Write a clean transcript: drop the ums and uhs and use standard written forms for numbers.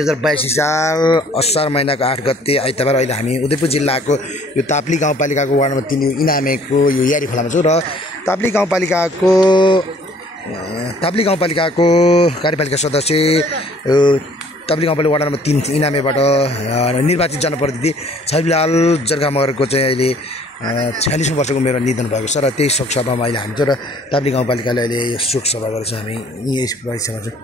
2082 साल असार महिनाको 8 गते आइतबार अहिले हामी उदयपुर जिल्लाको यो ताप्ली गाउँपालिकाको वार्ड नम्बर 3 इनामेको यो यारी खोलामा छु र ताप्ली गाउँपालिकाको कार्यपालिका सदस्य ताप्ली गाउँपालिका वार्ड नम्बर 3 इनामेबाट निर्वाचित जनप्रतिनिधि छविलाल जर्गा मगरको चाहिँ अहिले 46 वर्षको उमेरमा निधन भएको छ र त्यही शोक सभामा अहिले हामी र ताप्ली गाउँपालिकाले अहिले शोक सभा गर्छ। हामी यही बाइसमा छ।